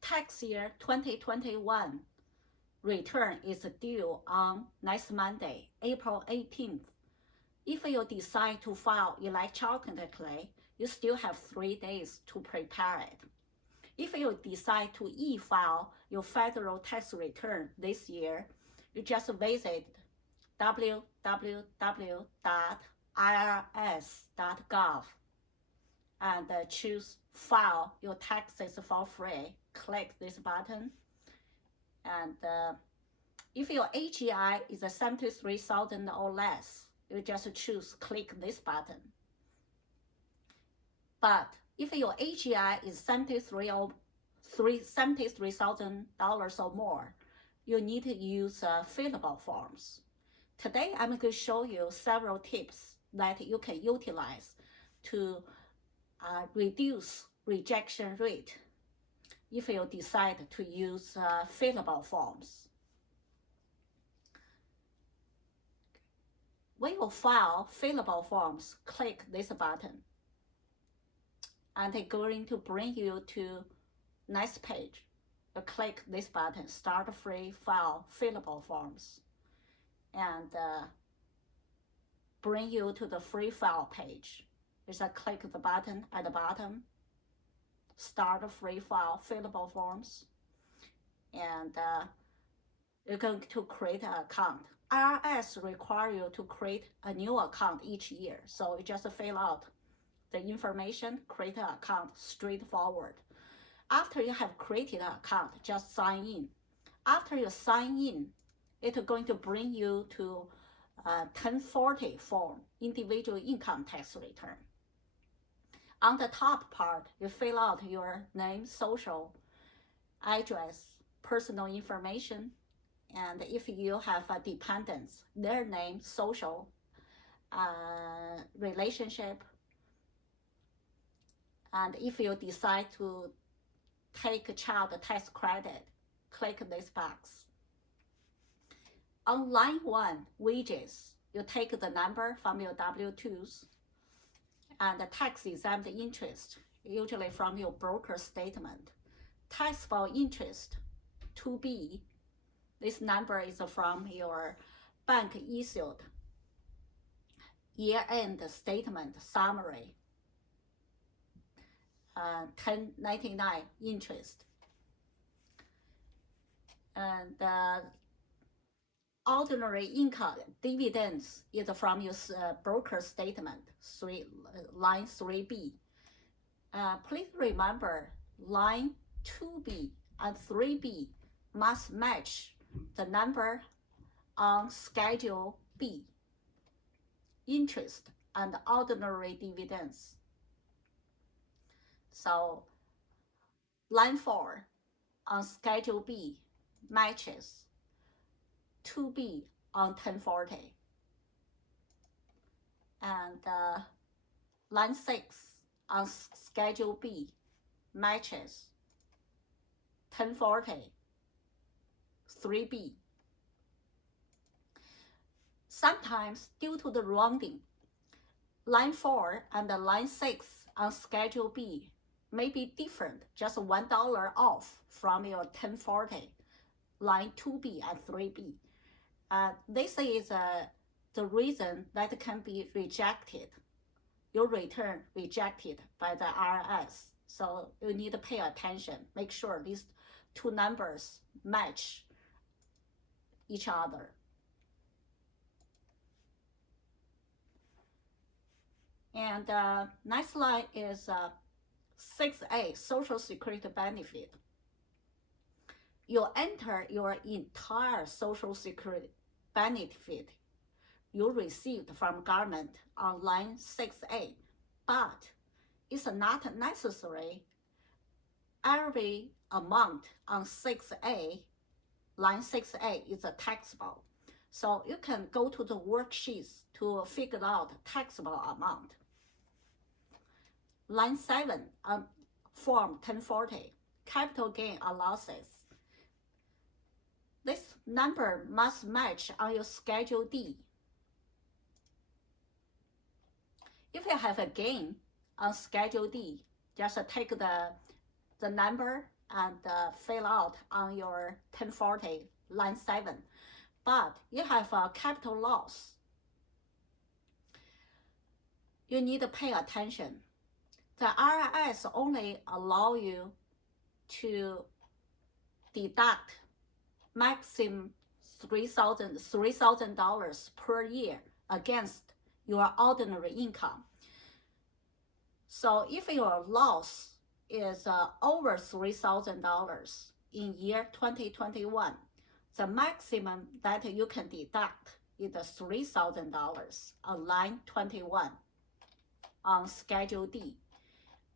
tax year 2021 return is due on next Monday, April 18th. If you decide to file electronically, you still have 3 days to prepare it. If you decide to e-file your federal tax return this year, you just visit www.irs.gov and choose File Your Taxes for Free. Click this button. And if your AGI is 73,000 or less, you just choose click this button. But if your AGI is $73,000 or more, you need to use fillable forms. Today, I'm going to show you several tips that you can utilize to reduce rejection rate if you decide to use fillable forms. When you file fillable forms, click this button. And it's going to bring you to next page. You click this button, Start Free File Fillable Forms. And bring you to the free file page. Just click the button at the bottom, Start Free File Fillable Forms. And you're going to create an account. IRS requires you to create a new account each year. So you just fill out the information, create an account, straightforward. After you have created an account, just sign in. After you sign in, it's going to bring you to 1040 form, individual income tax return. On the top part, you fill out your name, social, address, personal information, and if you have a dependents, their name, social, relationship, and if you decide to take a child tax credit, click this box. On line 1, wages, you take the number from your W-2s and the tax-exempt interest, usually from your broker statement. Taxable interest, 2B, this number is from your bank-issued year-end statement summary. 1099 interest. And ordinary income dividends is from your broker statement, line 3B. Please remember, line 2B and 3B must match the number on Schedule B, interest and ordinary dividends. So line 4 on Schedule B matches 2B on 1040. And line 6 on Schedule B matches 1040, 3B. Sometimes, due to the rounding, line 4 and line 6 on Schedule B may be different, just $1 off from your 1040, line 2B and 3B. This is the reason that can be rejected, your return rejected by the IRS. So you need to pay attention, make sure these two numbers match each other. And next line is 6A, Social Security benefit. You enter your entire Social Security benefit you received from government on line 6A, but it's not necessary every amount on 6A, line 6A is taxable. So you can go to the worksheets to figure out taxable amount. Line 7 on Form 1040, capital gain or losses. This number must match on your Schedule D. If you have a gain on Schedule D, just take the number and fill out on your 1040 line 7, but you have a capital loss. You need to pay attention. The IRS only allow you to deduct maximum $3,000 per year against your ordinary income. So if your loss is over $3,000 in year 2021, the maximum that you can deduct is $3,000 on line 21 on Schedule D.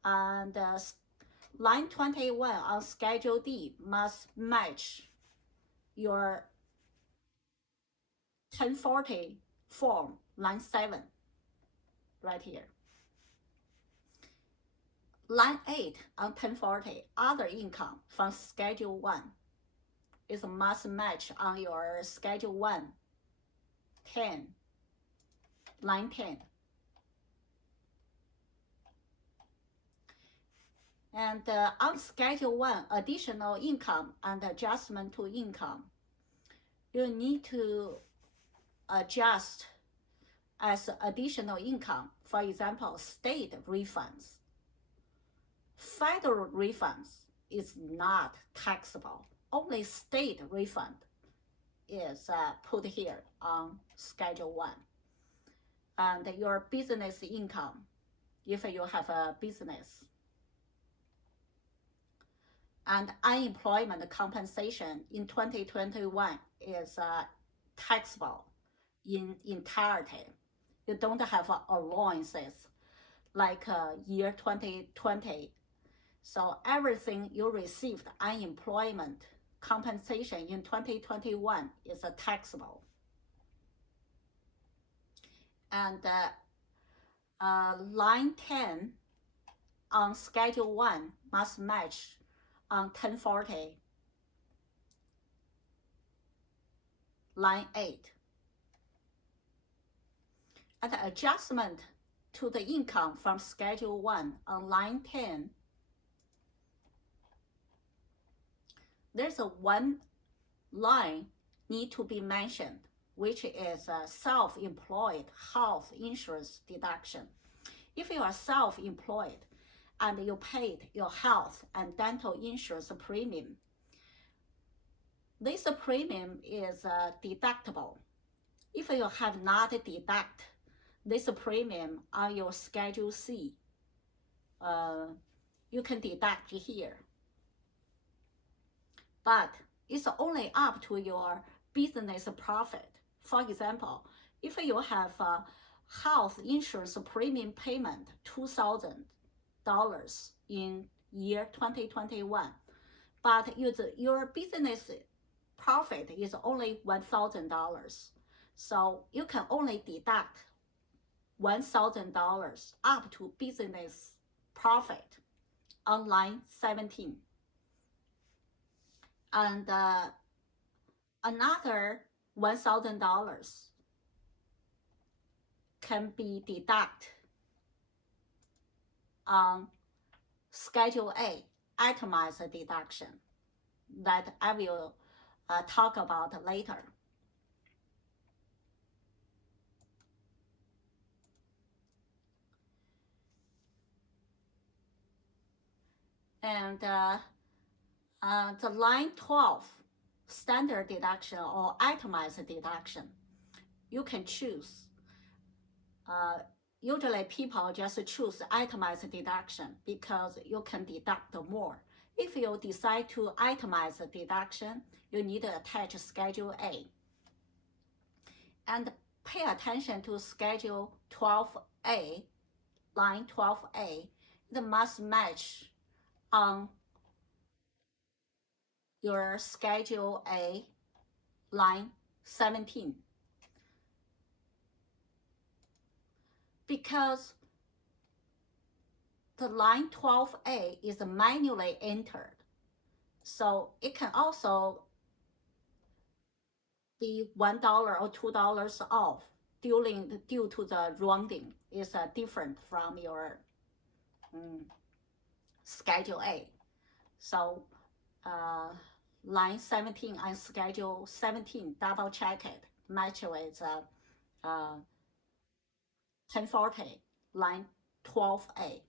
And line 21 on Schedule D must match your 1040 form, line 7, right here. Line 8 on 1040, other income from Schedule 1 is a must match on your Schedule 1, 10, line 10. And on Schedule 1, additional income and adjustment to income, you need to adjust as additional income. For example, state refunds. Federal refunds is not taxable. Only state refund is put here on Schedule 1. And your business income, if you have a business. And unemployment compensation in 2021 is taxable in entirety. You don't have allowances like year 2020. So everything you received unemployment compensation in 2021 is taxable. And line 10 on Schedule 1 must match on 1040 line 8. And the adjustment to the income from Schedule 1 on line 10, there's a one line need to be mentioned, which is a self-employed health insurance deduction. If you are self-employed and you paid your health and dental insurance premium, this premium is deductible. If you have not deduct this premium on your Schedule C, you can deduct here. But it's only up to your business profit. For example, if you have a health insurance premium payment $2,000 in year 2021, but your business profit is only $1,000. So you can only deduct $1,000 up to business profit on line 17. And another $1,000 can be deducted on Schedule A, itemized deduction, that I will talk about later. And the line 12, standard deduction or itemized deduction, you can choose. Usually people just choose itemized deduction because you can deduct more. If you decide to itemize the deduction, you need to attach Schedule A. And pay attention to Schedule 12A, line 12A. It must match on your Schedule A, line 17. Because the line 12A is manually entered, so it can also be $1 or $2 off due to the rounding. Is different from your Schedule A. So line 17 and schedule 17, double check it, match with 1040, line 12A.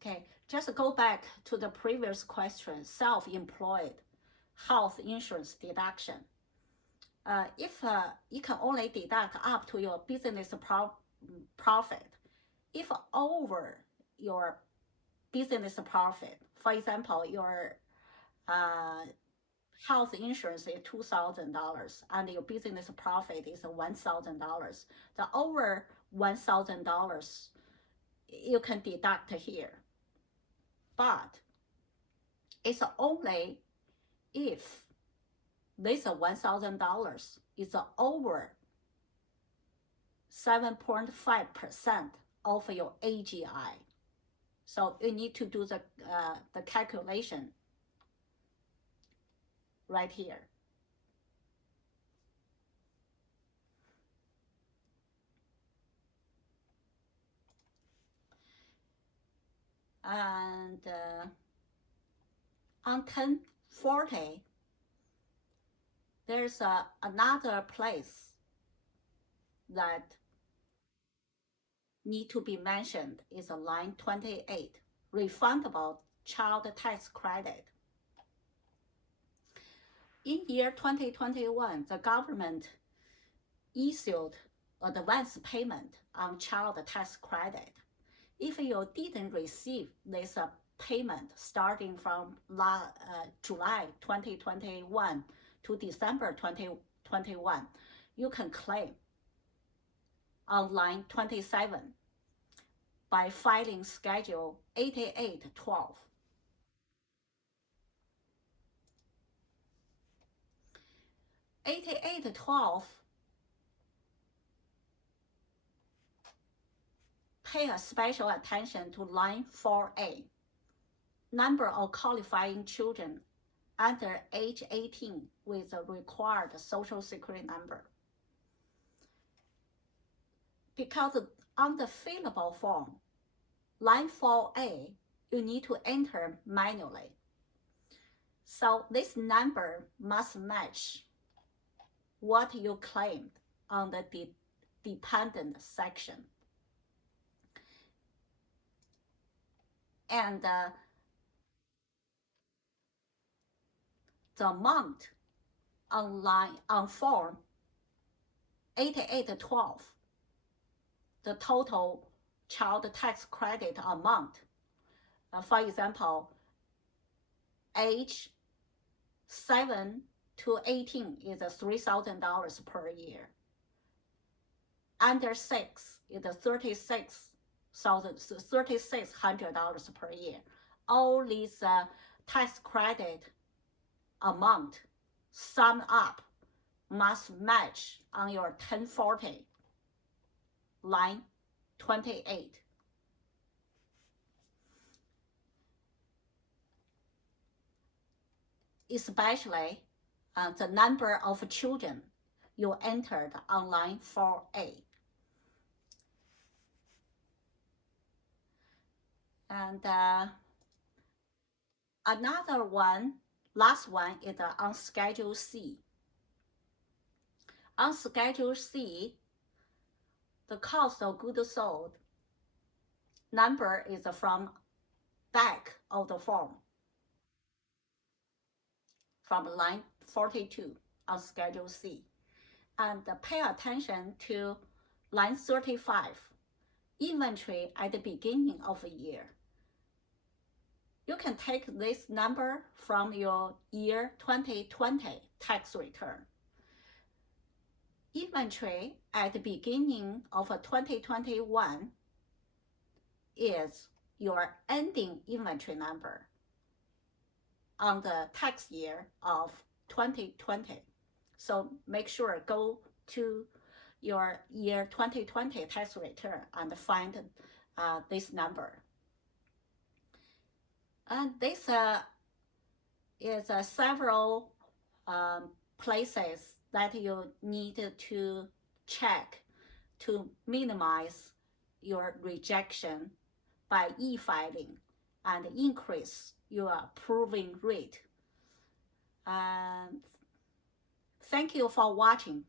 Okay, just go back to the previous question, self-employed health insurance deduction. If you can only deduct up to your business profit, if over your business profit, for example, your health insurance is $2,000 and your business profit is $1,000, the over $1,000 you can deduct here. But it's only if this $1,000 is over 7.5% of your AGI. So you need to do the calculation right here. And on 1040, there's another place that need to be mentioned is line 28, refundable child tax credit. In year 2021, the government issued advance payment on child tax credit. If you didn't receive this payment starting from July 2021 to December 2021, you can claim on line 27 by filing Schedule 8812. Pay a special attention to line 4A, number of qualifying children under age 18 with a required social security number. Because on the fillable form, line 4A, you need to enter manually. So this number must match what you claimed on the dependent section. And the amount on form 8812, the total child tax credit amount, for example, age 7 to 18 is $3,000 per year. Under 6 is $3,600 per year. All these tax credit amount sum up must match on your 1040 line 28. Especially the number of children you entered on line 4A. And another one, last one, is on Schedule C. On Schedule C, the cost of goods sold number is from back of the form, from line 42 on Schedule C. And pay attention to line 35, inventory at the beginning of the year. You can take this number from your year 2020 tax return. Inventory at the beginning of 2021 is your ending inventory number on the tax year of 2020. So make sure go to your year 2020 tax return and find this number. And this is several places that you need to check to minimize your rejection by e-filing and increase your approving rate. And thank you for watching.